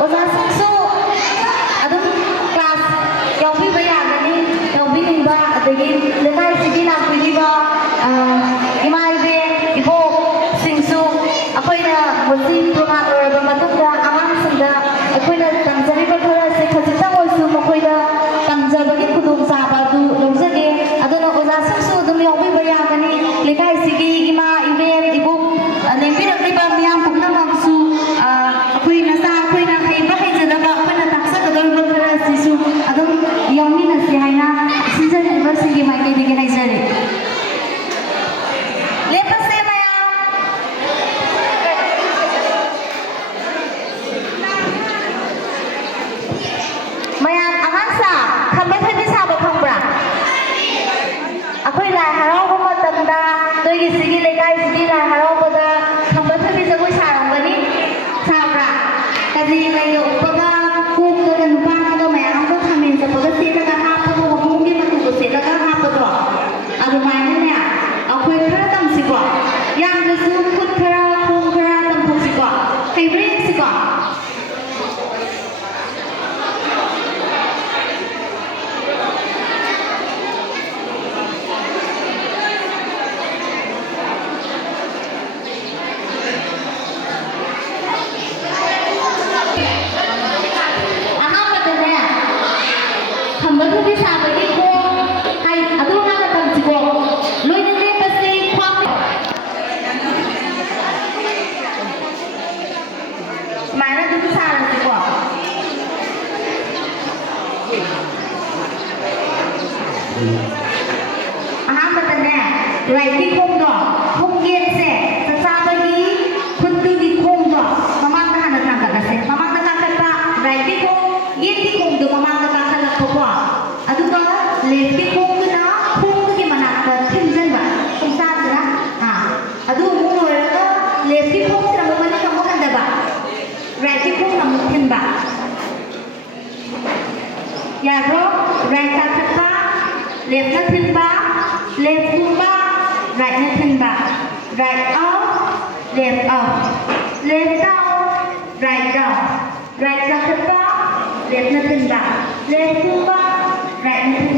ꯑꯣꯖꯥꯁꯤꯡꯁꯨ ꯑꯗꯨꯝ ꯀ꯭ꯂꯥꯁ ꯌꯥꯎꯕꯤꯕ ꯌꯥꯒꯅꯤ ꯌꯥꯎꯕꯤꯅꯤꯡꯕ ꯑꯗꯒꯤ ꯂꯩꯀꯥꯏꯁꯤꯒꯤ ꯂꯥꯛꯄꯤꯔꯤꯕ ꯏꯃꯥ ꯏꯕꯦꯟ ꯏꯕꯣꯛꯁꯤꯡꯁꯨ ꯑꯩꯈꯣꯏꯅ ꯃꯁꯤ ꯄ꯭ꯔꯣꯒ꯭ꯔꯥꯝ ꯂꯣꯏꯔꯕ ꯃꯇꯨꯡꯗ ꯑꯉꯥꯡꯁꯤꯡꯗ ꯑꯩꯈꯣꯏꯅ ꯇꯝꯖꯔꯤꯕ ꯈꯔꯁꯦ ꯈꯖꯤꯛꯇꯪ ꯑꯣꯏꯔꯁꯨ ꯃꯈꯣꯏꯗ ꯇꯝꯖꯕꯒꯤ ꯈꯨꯗꯣꯡꯆꯥꯕ ꯑꯗꯨ ꯂꯧꯖꯒꯦ ꯑꯗꯨꯅ ꯑꯣꯖꯥꯁꯤꯡꯁꯨ ꯑꯗꯨꯝ ꯌꯥꯎꯕꯤꯕ ꯌꯥꯒꯅꯤ ꯂꯩꯀꯥꯏꯁꯤꯒꯤ ꯏꯃꯥ ꯏꯕꯦꯟ ꯏꯕꯣꯛ ꯂꯦꯡꯕꯤꯔꯛꯂꯤꯕ ꯃꯤꯌꯥꯝ ꯄꯨꯝꯅꯃꯛꯁꯨ ꯑꯩꯈꯣꯏ ꯅꯆꯥ ꯑꯩꯈꯣꯏꯅ ꯍꯩꯕ ꯍꯩꯖꯗꯕ ꯑꯩꯈꯣꯏꯅ ꯇꯥꯛꯆꯒꯗꯧꯔꯤꯕ ꯈꯔꯁꯤꯁꯨ ꯑꯗꯨꯝ ꯌꯥꯎꯃꯤꯟꯅꯁꯤ ꯍꯥꯏꯅ ꯁꯤꯟꯖꯔꯤꯕꯁꯤꯡꯒꯤ ꯃꯥꯏꯀꯩꯗꯒꯤ ꯍꯥꯏꯖꯔꯤ ꯂꯦꯞꯄꯁꯦ ꯃꯌꯥꯝ ꯃꯌꯥꯝ ꯑꯉꯥꯡꯁꯥ ꯈꯝꯕ ꯊꯣꯏꯕꯤ ꯁꯥꯕ ꯈꯪꯕ꯭ꯔꯥ ꯑꯩꯈꯣই ꯂꯥꯏ ꯍꯔꯥꯎꯕ ꯃꯇꯝꯗ ꯅꯣꯏꯒꯤ ꯁꯤꯒꯤ ꯂꯩꯀꯥꯏꯁꯤꯒꯤ ꯂꯥꯏ ꯍꯔꯥꯎꯕꯗ ꯈꯝꯕ ꯊꯣꯏꯕꯤ ꯖꯒꯣꯏ ꯁꯥꯔꯝꯒꯅꯤ ꯁꯥꯕ꯭ꯔꯥ ꯀꯖꯦꯡꯂꯩꯒ ꯎꯞꯄꯒ ꯀꯣꯛꯇꯒ ꯅꯨꯄꯥꯒ ꯃꯌꯥꯝꯒ ꯈꯥꯃꯦꯟ ꯆꯠꯄꯒ ꯁꯦꯠꯂꯒ ꯍꯥꯞꯄꯒ ꯋꯥꯃꯣꯡꯒꯤ ꯃꯇꯨꯒ ꯁꯦꯠꯂꯒ ꯍꯥꯞꯄꯗꯣ ꯑꯗꯨꯃꯥꯏꯅꯅꯦ ꯑꯩꯈꯣꯏ ꯈꯔ ꯇꯝꯁꯤꯀꯣ ꯌꯥꯝꯅꯁꯨ ꯈꯨꯠ ꯈꯔ ꯈꯣꯡ ꯈꯔ ꯇꯝꯊꯣꯛꯁꯤꯀꯣ ꯍꯩꯕ꯭ꯔꯥ ꯌꯦꯡꯁꯤꯀꯣ ꯈꯝꯕ ꯁꯥꯕꯒꯤ ꯈꯣꯡ ꯑꯗꯨ ꯍꯥꯟꯅ ꯇꯝꯁꯤꯀꯣ ꯂꯣꯏꯅ ꯂꯦꯞꯄꯁꯤ ꯈ꯭ꯋꯥꯡ ꯁꯨꯃꯥꯏꯅ ꯑꯗꯨꯝ ꯁꯥꯔꯁꯤꯀꯣ ꯑꯍꯥꯟꯕꯗꯅꯦ ꯔꯥꯏꯠꯀꯤ ꯈꯣꯡꯗꯣ ꯈꯣꯡ ꯌꯦꯠꯁꯦ ꯆꯥꯛꯆꯥꯕꯒꯤ ꯈꯨꯠꯇꯨꯒꯤ ꯈꯣꯡꯗꯣ ꯃꯃꯥꯡꯗ ꯍꯥꯟꯅ ꯊꯥꯡꯒꯠꯂꯁꯦ ꯃꯃꯥꯡꯗ ꯀꯥꯈꯠꯄ ꯔꯥꯏꯠꯀꯤ ꯈꯣꯡ ꯌꯦꯠꯀꯤ ꯈꯣꯡꯗꯣ ꯃꯃꯥꯡꯗ ꯀꯥꯈꯠꯂꯛꯄꯀꯣ ꯑꯗꯨꯒ ꯂꯦꯐꯀꯤ ꯈꯣꯡꯗꯨꯅ ꯈꯣꯡꯗꯨꯒꯤ ꯃꯅꯥꯛꯇ ꯊꯤꯟꯖꯟꯕ ꯈꯣꯡꯁꯥꯁꯤꯅ ꯑꯗꯨ ꯑꯃꯨꯛ ꯂꯣꯏꯔꯒ ꯂꯦꯐꯀꯤ ꯈꯣꯡꯁꯤꯅ ꯑꯃꯨꯛ ꯃꯅꯤꯡ ꯑꯃꯨꯛ ꯍꯟꯊꯕ ꯔꯥꯏꯠꯀꯤ ꯈꯣꯡꯅ ꯑꯃꯨꯛ ꯊꯤꯟꯕ ꯌꯥꯕ꯭ꯔꯣ ꯔꯥꯏꯠ ꯀꯥꯈꯠꯄ ꯂꯦꯐꯅ ꯊꯤꯟꯕ ꯂꯦꯐ ꯀꯨꯝꯕ ꯔꯥꯏꯠꯅ ꯊꯤꯟꯕ right out left out left down right down right ꯀꯥꯈꯠꯄ ꯂꯦꯐꯅ ꯊꯤꯟꯕ ꯂꯦꯐ ꯀꯨꯝꯕ right